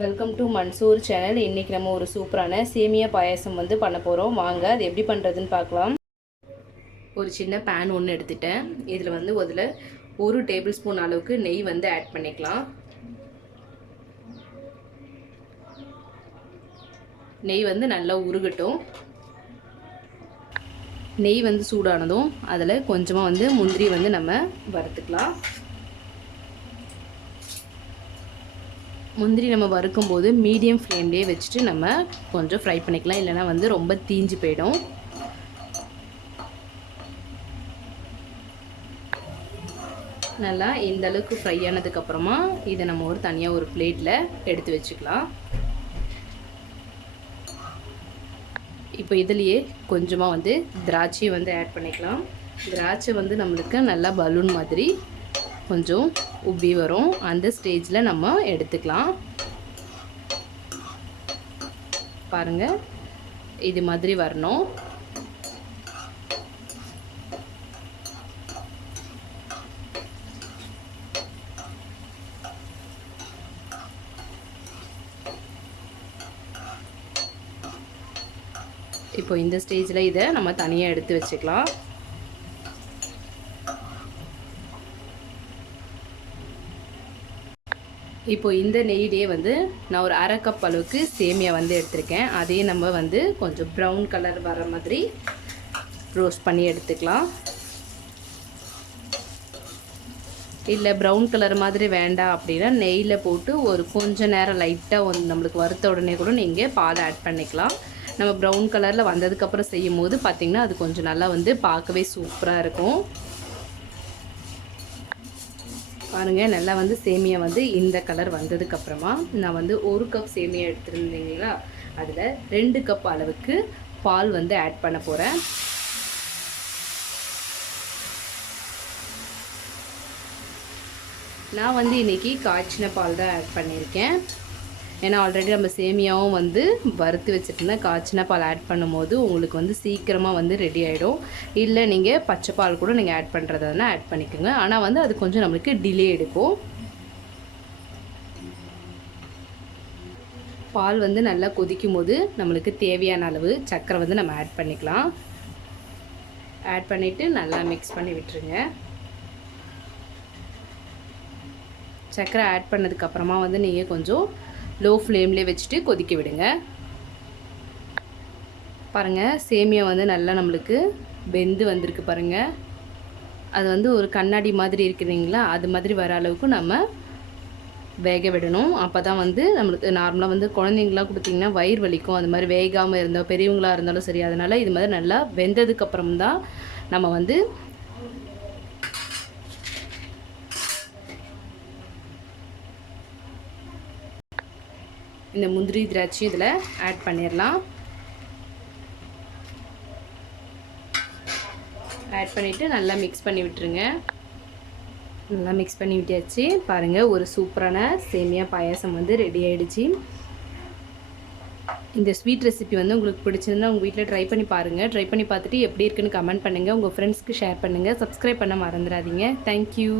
Welcome to Mansoor channel. இன்றைக்கி நம்ம ஒரு சூப்பரான சேமியா பாயாசம் வந்து பண்ண போகிறோம். வாங்க அது எப்படி பண்ணுறதுன்னு பார்க்கலாம். ஒரு சின்ன பேன் ஒன்று எடுத்துட்டேன். இதில் வந்து ஒரு டேபிள் ஸ்பூன் அளவுக்கு நெய் வந்து ஆட் பண்ணிக்கலாம். நெய் வந்து நல்லா உருகட்டும். நெய் வந்து சூடானதும் அதில் கொஞ்சமாக வந்து முந்திரி வந்து நம்ம வறுத்துக்கலாம். முந்திரி நம்ம வறுக்கும்போது மீடியம் ஃப்ளேம்லேயே வச்சுட்டு நம்ம கொஞ்சம் ஃப்ரை பண்ணிக்கலாம், இல்லைனா வந்து ரொம்ப தீஞ்சு போயிடும். நல்லா இந்த அளவுக்கு ஃப்ரை ஆனதுக்கப்புறமா இதை நம்ம தனியாக ஒரு பிளேட்டில் எடுத்து வச்சுக்கலாம். இப்போ இதுலேயே கொஞ்சமாக வந்து திராட்சையை வந்து ஆட் பண்ணிக்கலாம். திராட்சை வந்து நம்மளுக்கு நல்லா பலூன் மாதிரி கொஞ்சம் உப்பி வரும். அந்த ஸ்டேஜில் நம்ம எடுத்துக்கலாம். பாருங்கள், இது மாதிரி வரணும். இப்போ இந்த ஸ்டேஜில் இதை நம்ம தனியாக எடுத்து வச்சுக்கலாம். இப்போ இந்த நெய்யிலே வந்து நான் ஒரு அரை கப் அளவுக்கு சேமியா வந்து எடுத்திருக்கேன். அதையும் நம்ம வந்து கொஞ்சம் ப்ரௌன் கலர் வர மாதிரி ரோஸ்ட் பண்ணி எடுத்துக்கலாம். இல்லை ப்ரௌன் கலர் மாதிரி வேண்டாம் அப்படின்னா நெய்யில் போட்டு ஒரு கொஞ்சம் நேரம் லைட்டாக வந்து நம்மளுக்கு வறுத்த உடனே கூட நீங்கள் பால் ஆட் பண்ணிக்கலாம். நம்ம ப்ரௌன் கலரில் வந்ததுக்கப்புறம் செய்யும் போது பார்த்திங்கன்னா அது கொஞ்சம் நல்லா வந்து பார்க்கவே சூப்பராக இருக்கும். பாருங்கள், நல்லா வந்து சேமியா வந்து இந்த கலர் வந்ததுக்கப்புறமா நான் வந்து ஒரு கப் சேமியா எடுத்துருந்தீங்களா, அதில் 2 கப் அளவுக்கு பால் வந்து ஆட் பண்ண போகிறேன். நான் வந்து இன்றைக்கி காய்ச்சின பால் தான் ஆட் பண்ணியிருக்கேன். ஏன்னா ஆல்ரெடி நம்ம சேமியாவும் வந்து வறுத்து வச்சுட்டுருந்தேன். காய்ச்சின பால் ஆட் பண்ணும்போது உங்களுக்கு வந்து சீக்கிரமாக வந்து ரெடி ஆகிடும். இல்லை நீங்கள் பச்சை பால் கூட நீங்கள் ஆட் பண்ணுறதுனா ஆட் பண்ணிக்கோங்க. ஆனால் வந்து அது கொஞ்சம் நம்மளுக்கு டிலே எடுக்கும். பால் வந்து நல்லா கொதிக்கும் போது நம்மளுக்கு தேவையான அளவு சர்க்கரை வந்து நம்ம ஆட் பண்ணிக்கலாம். ஆட் பண்ணிவிட்டு நல்லா மிக்ஸ் பண்ணி விட்டுருங்க. சர்க்கரை ஆட் பண்ணதுக்கப்புறமா வந்து நீங்கள் கொஞ்சம் லோ ஃப்ளேம்லேயே வச்சுட்டு கொதிக்க விடுங்க. பாருங்கள், சேமியா வந்து நல்லா நம்மளுக்கு வெந்து வந்திருக்கு பாருங்கள். அது வந்து ஒரு கண்ணாடி மாதிரி இருக்குதுங்களா, அது மாதிரி வர அளவுக்கு நம்ம வேக விடணும். அப்போ தான் வந்து நம்மளுக்கு நார்மலாக வந்து குழந்தைங்களாம் கொடுத்திங்கன்னா வயிறு வலிக்கும். அது மாதிரி வேகாமல் இருந்தால் பெரியவங்களாக இருந்தாலும் சரி. அதனால் இது மாதிரி நல்லா வெந்ததுக்கப்புறம் தான் நம்ம வந்து இந்த முந்திரி திராட்சை இதில் ஆட் பண்ணிடலாம். ஆட் பண்ணிவிட்டு நல்லா மிக்ஸ் பண்ணி விட்டுருங்க. நல்லா மிக்ஸ் பண்ணி விட்டாச்சு. பாருங்கள், ஒரு சூப்பரான சேமியா பாயாசம் வந்து ரெடி ஆகிடுச்சு. இந்த ஸ்வீட் ரெசிபி வந்து உங்களுக்கு பிடிச்சிருந்தா உங்கள் வீட்டில் ட்ரை பண்ணி பாருங்கள். ட்ரை பண்ணி பார்த்துட்டு எப்படி இருக்குன்னு கமெண்ட் பண்ணுங்கள். உங்கள் ஃப்ரெண்ட்ஸ்க்கு ஷேர் பண்ணுங்கள். சப்ஸ்கிரைப் பண்ண மறந்துடாதீங்க. தேங்க்யூ.